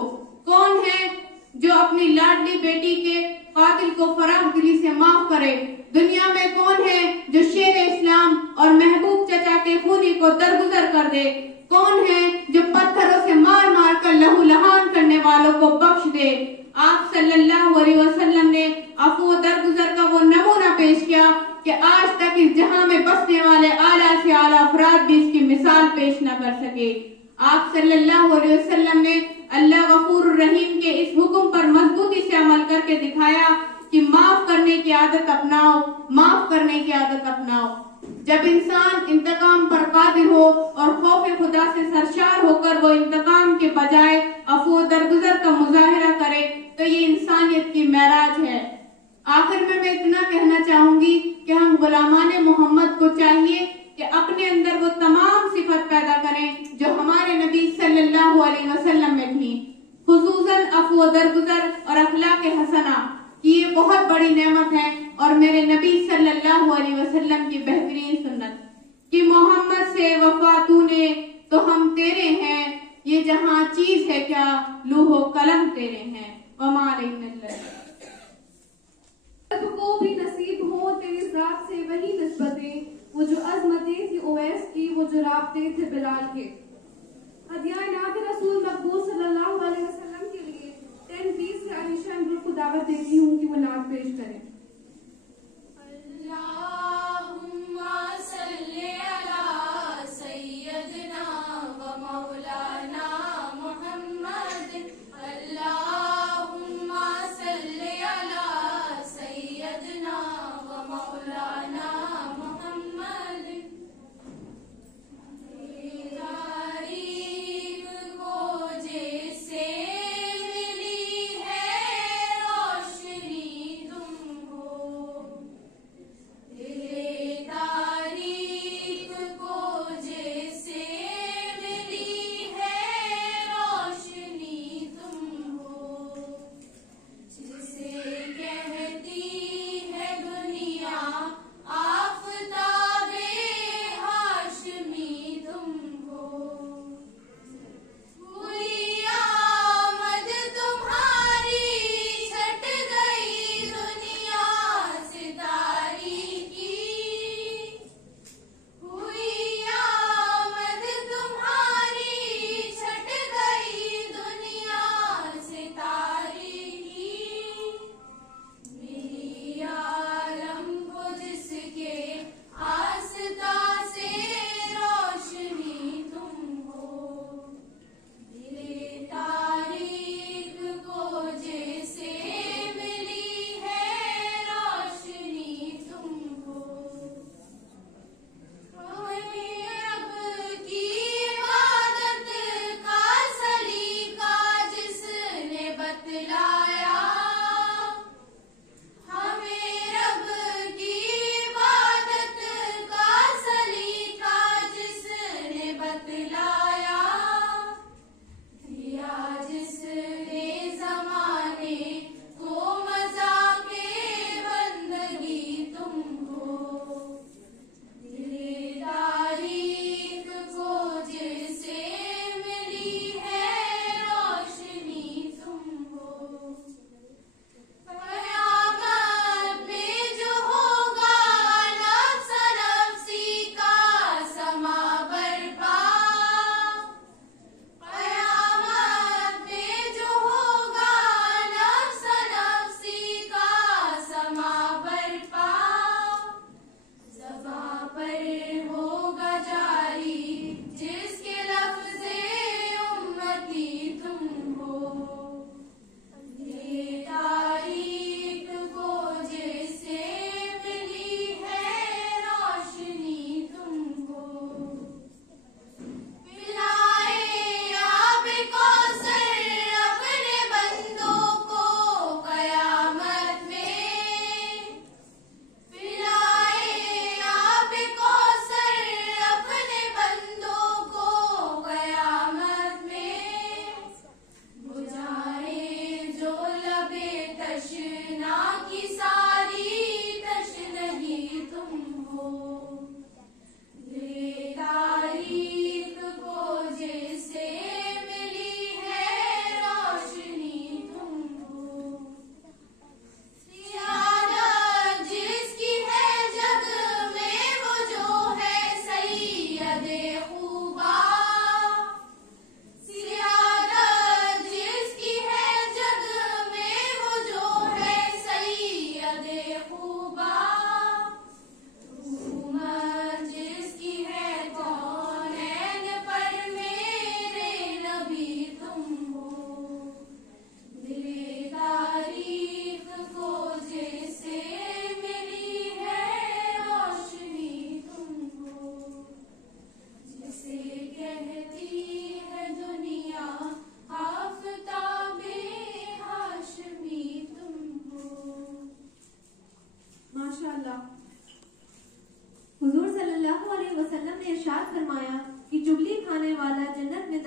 कौन है जो अपनी लाडली बेटी के कातिल को फराख दिली से माफ करे? दुनिया में कौन है जो शेर इस्लाम और महबूब चचा के खूनी को दरगुजर कर दे? कौन है जो पत्थरों से मार मार कर लहूलुहान करने वालों को बख्श दे? आप सल्लल्लाहु अलैहि वसल्लम ने अफू दरगुजर का वो नमूना पेश किया कि आज तक इस जहां में बसने वाले आला से आला अफराद भी इसकी मिसाल पेश न कर सके। आप सल्लल्लाहु अलैहि वसल्लम ने अल्लाह गफूर रहीम के इस हुक्म पर मजबूती से अमल करके दिखाया कि माफ करने की आदत अपनाओ, माफ करने की आदत अपनाओ। जब इंसान इंतकाम पर कादिर हो और खौफ खुदा से सरशार होकर वो इंतकाम के बजाय अफू दरगुजर का मुजाहिरा करे तो ये इंसानियत की महराज है। आखिर में मैं इतना कहना चाहूंगी कि हम गुलामाने मोहम्मद को चाहिए कि अपने अंदर वो तमाम सिफत पैदा करें जो हमारे नबी सल्लल्लाहु अलैहि वसल्लम में थी, खुसूसन अफू दरगुजर और अखलाक हसना की ये बहुत बड़ी नेमत है और मेरे नबी सल्लल्लाहु अलैहि वसल्लम की बेहतरीन सुन्नत कि मोहम्मद से वफा तूने तो हम तेरे हैं, ये जहां चीज है क्या लूहो कलम तेरे हैं। को भी नसीब हो तेरी जात से वही निस्बतें, वो जो अजमतें थी ओवैस की, वो जो राबते थे बिलाल के। हदिया नात रसूल मकबूल सल्लल्लाहु अलैहि वसल्लम के लिए 10-20 से आलिशान ग्रुप को दावत देती हूँ कि वो नात पेश करें। अल्लाहुम्मा सल्ली अला सय्यदना व मौलाना मुहम्मद। अल्लाहुम्मा सल्ली अला सय्यदना व मौलाना मुहम्मद। तारीफ को जैसे मिली है रोशनी तुम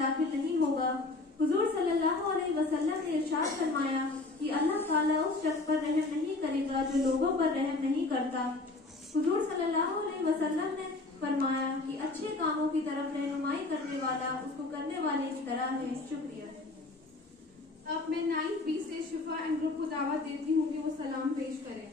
दाखिल नहीं होगा। हुजूर सल्लल्लाहु अलैहि वसल्लम ने इरशाद फरमाया कि अल्लाह ताला उस शख्स पर रहम नहीं करेगा जो लोगों पर रहम नहीं करता। हुजूर सल्लल्लाहु अलैहि वसल्लम ने फरमाया कि अच्छे कामों की तरफ रहनुमाई करने वाला उसको करने वाले की तरह है। शुक्रिया। अब मैं 9B से शिफा एंड ग्रुप को दावत देती हूँ कि वो सलाम पेश करें।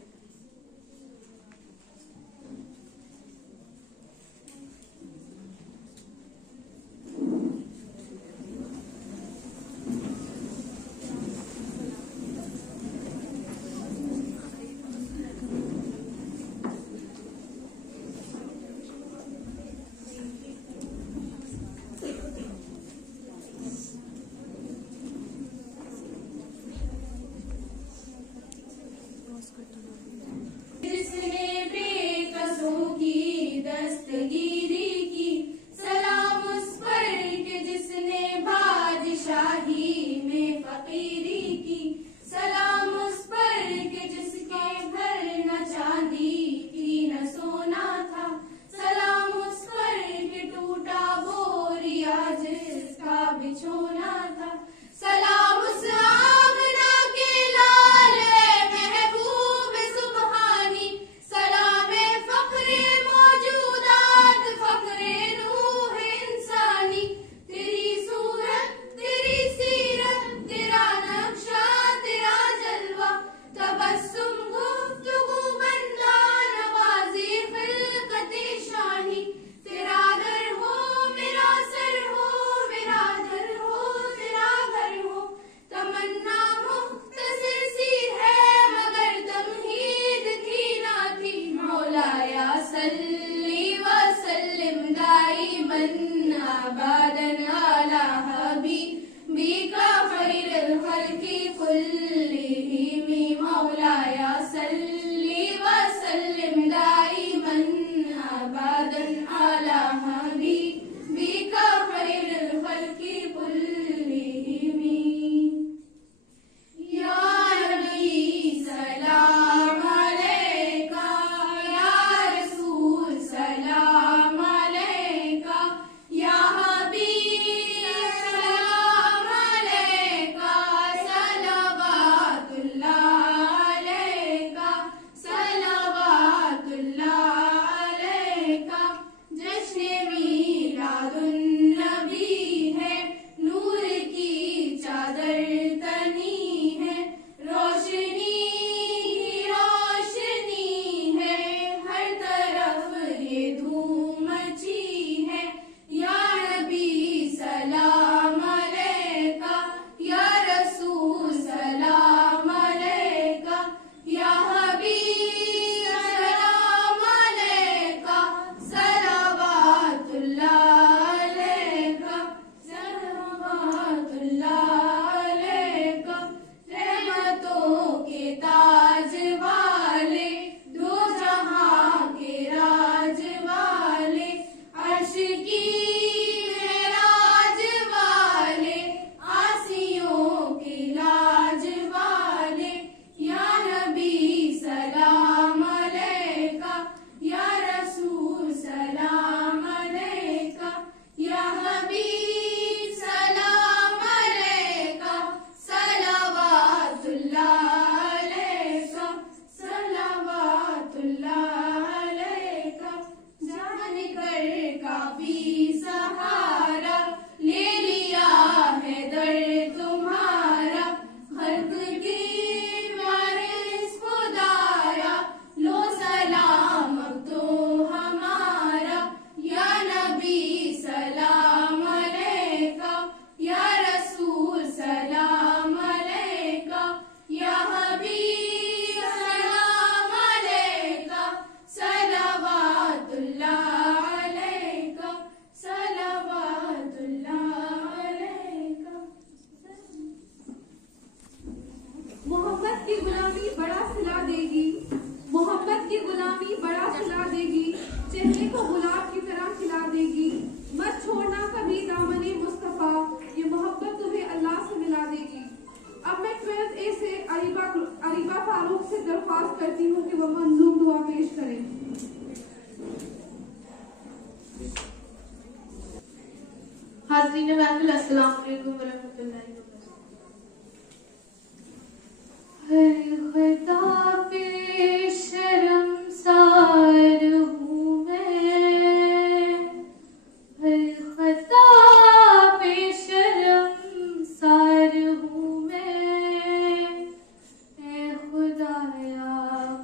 हाज़रीन महफिल, अस्सलाम वालेकुम वरहमतुल्लाहि वबरकातुहू। खुदा पे शर्मसार हूँ मैं, खुदा पे शर्मसार हूँ मैं, ए खुदाया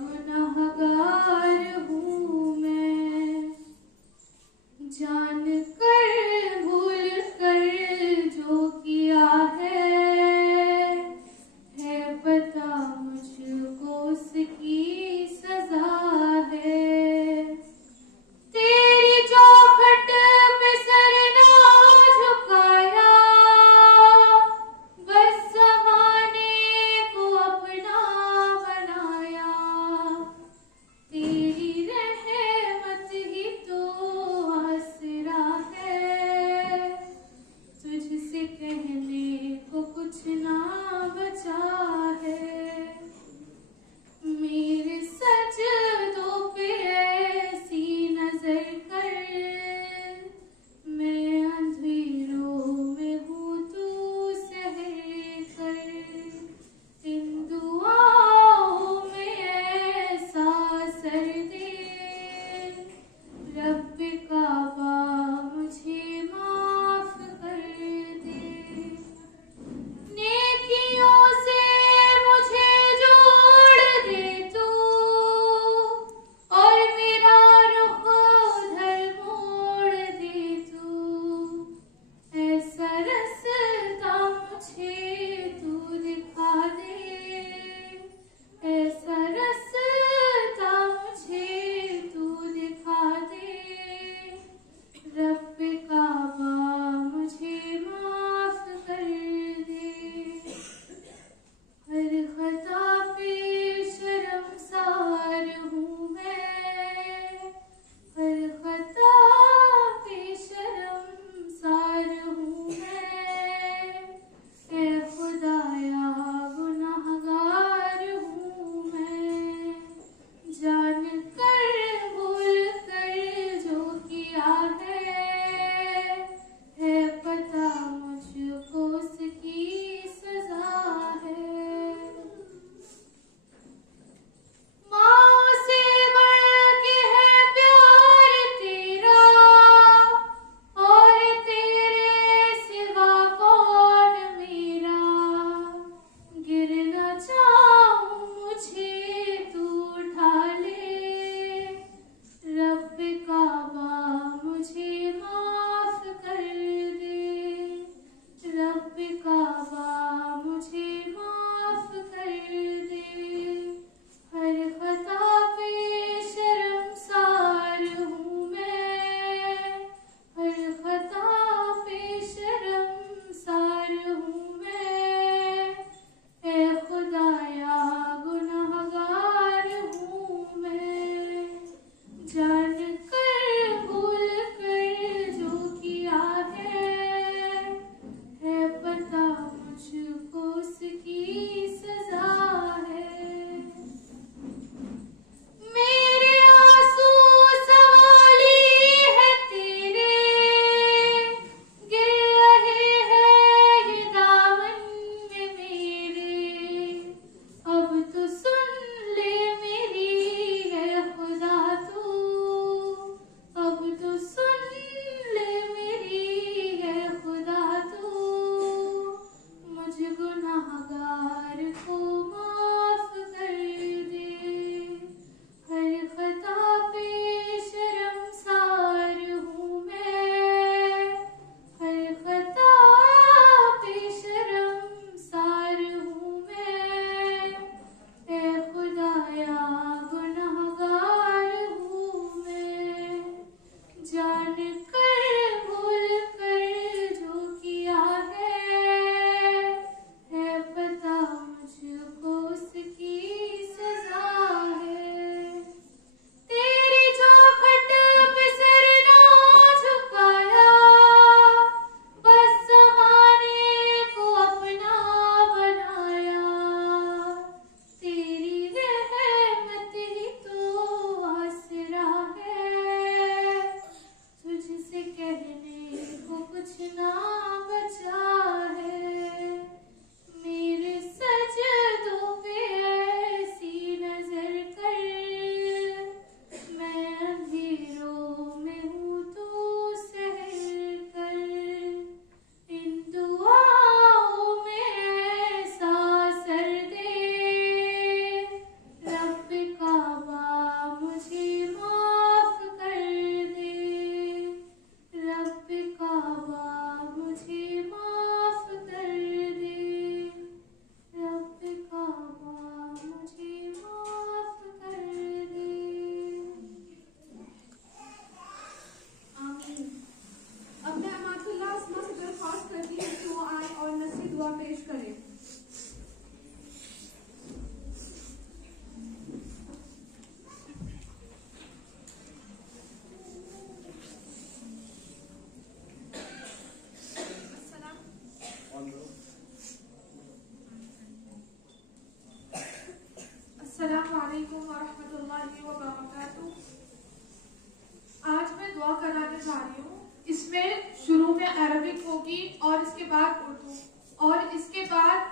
गुनाहगार हूँ मैं। जान कर भूल कर जो किया है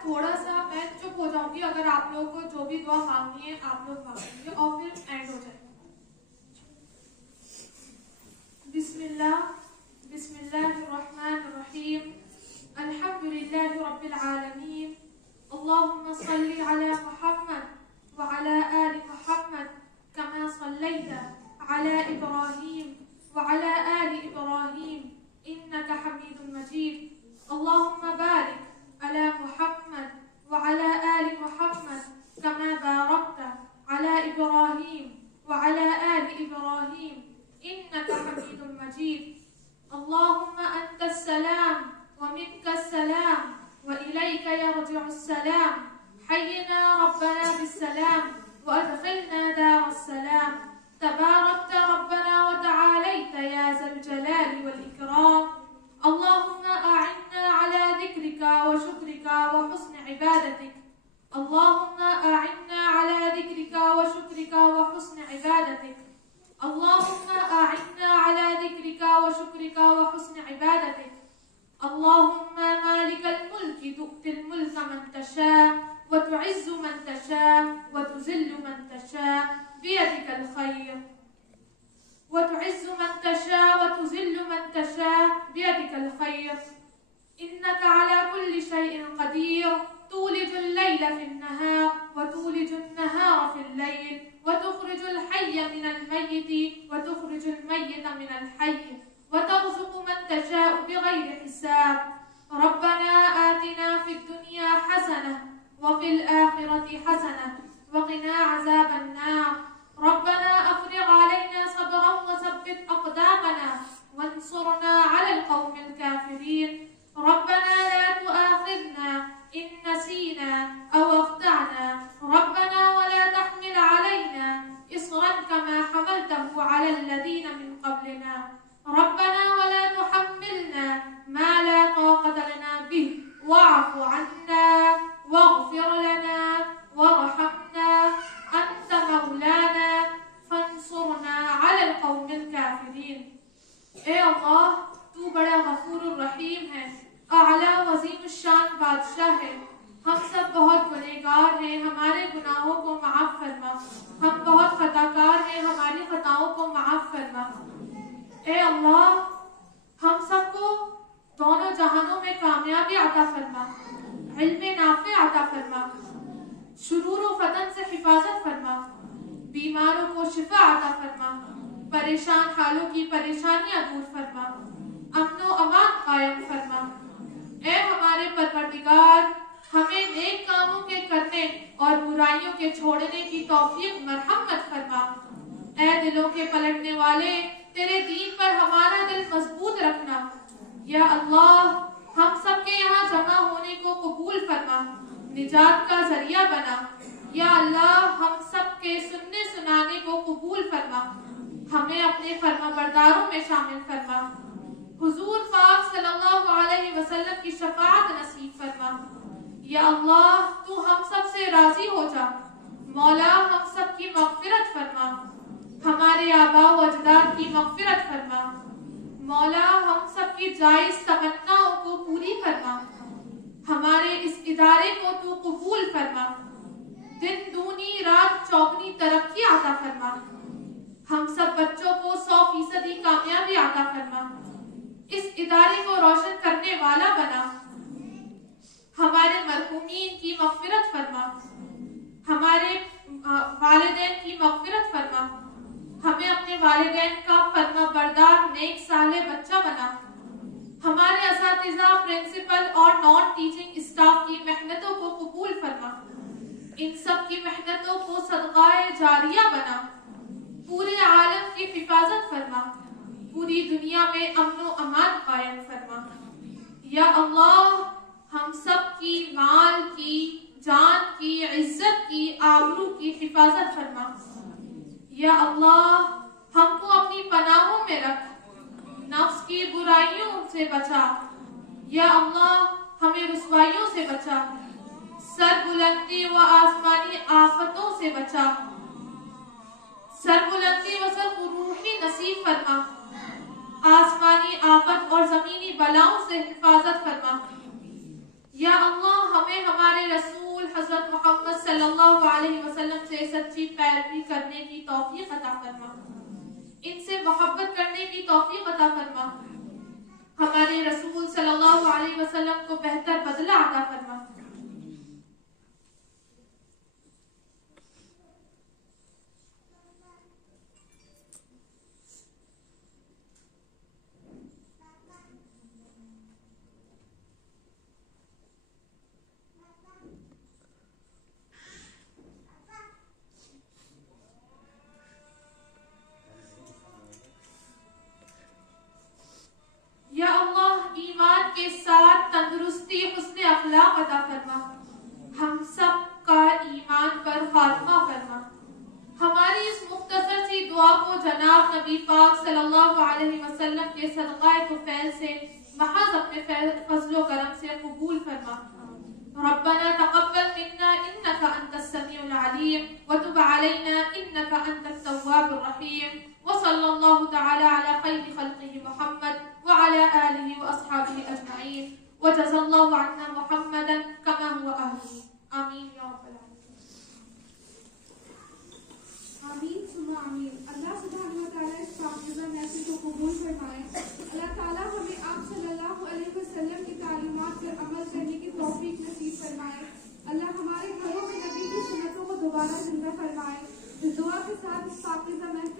थोड़ा सा मैं चुप हो जाऊंगी, अगर आप लोगों को जो भी दुआ मांगनी है आप लोग मांगेंगे और फिर एंड हो जाएगा। बिस्मिल्लाहिर्रहमानिर्रहीम, अल्हम्दुलिल्लाहि रब्बिल आलमीन, अल्लाहुम्मा सल्ली अला मुहम्मद व अला आलि मुहम्मद कमा सल्लैता अला इब्राहीम व अला आलि इब्राहीम इन्नका हमीदुम मजीद। अल्लाहुम्मा बारिक अला मुहम्मद व अला आलि मुहम्मद कमा बारकता अला इब्राहीम व अला आलि इब्राहीम इन्नका हमीदुम मजीद। अल्लाहुम्मा अंतस सलाम व मिनकस सलाम व इलैका यरजिउस सलाम, हय्यिना रब्बना बिस्सलाम व अदखिलना दारस सलाम, तबारकता रब्बना व तआलैता या ज़ल जलाली वल इकराम। अल्लाहुम्मा अइन्ना अला ज़िक्रिका व शुक्रिका व हुस्न इबादतिक। अल्लाहुम्मा अइन्ना अला ज़िक्रिका व शुक्रिका व हुस्न इबादतिक। अल्लाहुम्मा अइन्ना अला ज़िक्रिका व शुक्रिका व हुस्न इबादतिक। अल्लाहुम्मा मालिकल मुल्की तु'तिल मुल्का मन तशा व तुइज़्ज़ु मन तशा व तुज़िल्लु मन तशा बियदिकल खैर व तुइज़्ज़ु मन तशा व तुज़िल्लु मन तशा बियदिकल खैर, इन्नका अला कुल्लि शैइन क़दीर, तूलिजुल लैला फिन नहार व तूलिजुन नहारा फिल लैल व तुखरिजुल हय्य मिनल मय्यिति व तुखरिजुल मय्यिता मिनल हय्य व तर्ज़ुक़ु मन तशाअ बिग़ैरि हिसाब। रब्बना आतिना फिद दुनिया हसनह व फिल आखिरति हसनह व क़िना अज़ाबन नार। रब्बना अफ़रिग़ अलैना सब्रन व सब्बित अक़दामना वंसुरना अलल क़ौमिल काफ़िरीन। रब्बना ला तुआख़िज़ना इन नसीना औ अख़्तअना। रब्बना वला तहमिल अलैना इस्रन कमा हमलतहु अलल लज़ीना मिन क़ब्लिना। रब्बना वला तुहम्मिलना मा ला ताक़त लना बिह वअफ़ु अन्ना वग़फ़िर लना वरहमना अन्त मौलाना फंसुरना अलल क़ौमिल काफ़िरीन। ए अल्लाह, तू बड़ा गफूर रहीम है, आला वज़ीम शान बादशाह है। हम सब बहुत गुनहगार हैं, हमारे गुनाहों को माफ फरमा। हम बहुत खताकार हैं, हमारी खताओं को माफ फरमा। ए अल्लाह, हम सबको दोनों जहानों में कामयाबी अता फरमा, इल्म नाफ़े अता फरमा, शुरूर व फतन से हिफाजत फरमा, बीमारों को शिफा अता फरमा, परेशान हालों की परेशानियां दूर फरमा, अमनो अमान कायम फरमा। ए हमारे परवरदिगार, हमें नेक कामों के करने और बुराइयों के छोड़ने की तौफीक मरहमत फरमा। ए दिलों के पलटने वाले, तेरे दीन पर हमारा दिल मजबूत रखना। या अल्लाह, हम सबके यहाँ जमा होने को कबूल फरमा, निजात का जरिया बना। या अल्लाह, हम सबके सुनने सुनाने को कबूल फरमा, हमें अपने फरमाबरदारों में शामिल फरमा। हुजूर पाक सल्लल्लाहु अलैहि वसल्लम की शफाअत नसीब फरमा। या अल्लाह, तू हम सब से राजी हो जा। मौला, हम सब की मग़फ़िरत फरमा, हमारे आबा व अजदाद की मग़फ़िरत फरमा। मौला, हम सब की जायज़ तमन्नाओं को पूरी फरमा, हमारे इस इदारे को तू कबूल फरमा। दिन दूनी रात चौगनी तरक्की अता फरमा, हम सब बच्चों को 100% कामयाबी अता फरमा। इस इदारे को रोशन करने वाला बना, हमारे मरहूमीन की मग़फ़िरत फरमा, हमारे वालिदैन की मग़फ़िरत फरमा, हमें अपने वालिदैन का फरमाबरदार नेक साले बच्चा बना। हमारे असातिज़ा, प्रिंसिपल और नॉन टीचिंग स्टाफ की मेहनतों को कबूल फरमा, इन सब की मेहनतों को सदक़ाए जारिया बना। पूरे आलम की हिफाजत फरमा, पूरी दुनिया में अमनो अमान कायम फरमा। या अल्लाह, हम सब की माल की, जान की, इज्जत की, आबरू की हिफाजत फरमा। या अल्लाह, हमको अपनी पनाहों में रख, नफ्स की बुराइयों से बचा। या अल्लाह, हमें रुसवाइयों से बचा, सरबुलंदी व आसमानी आफतों से बचा। सरबुलंदी व सरफुरूही नसीब फरमा, आसमानी आफत और जमीनी बलाओं से हिफाजत फरमा। या अल्लाह हमें हमारे रसूल हजरत मोहम्मद सल्लल्लाहु अलैहि वसल्लम से सच्ची पैरवी करने की तौफीक अता फरमा, इनसे मोहब्बत करने की तौफीक अता फरमा, हमारे रसूल सल्लल्लाहु अलैहि वसल्लम को बेहतर बदला अता फरमा। या अल्लाह ईमान के साथ तंदुरुस्ती हुस्न अखलाक अता फरमा, हम सब का ईमान पर खात्मा फरमा। हमारी इस मुख्तसर सी दुआ को जनाब नबी पाक सल्लल्लाहु अलैहि वसल्लम के सदक़ाए तुफ़ैल से महज अपने फज़्लो करम से कबूल फरमा। रब्बना तक़ब्बल मिन्ना इन्नका अंतस समीउल अलीम व तुब अलैना इन्नका अंतत तव्वाबुर रहीम व सल्लल्लाहु तआला अला खैरि खल्क़िहि मुहम्मद व अला आलिहि व अस्हाबिहि अजमईन व जज़ल्लाहु अन्ना मुहम्मदन कमा हुवा अहलुहु। आमीन या रब्बल आलमीन। आमीन सुमा आमीन। अल्लाह सुब्हानहु व तआला इस पाकीज़ा महफिल को कबूल फरमाए। अल्लाह ताला हमें आप सल्लल्लाहु अलैहि वसल्लम की तालीमात पर अमल करने की तौफीक नसीब फरमाए। अल्लाह हमारे घरों में नबी की सुन्नतों को दोबारा जिंदा फरमाए। इस दुआ के साथ इस पाकीज़ा महफिल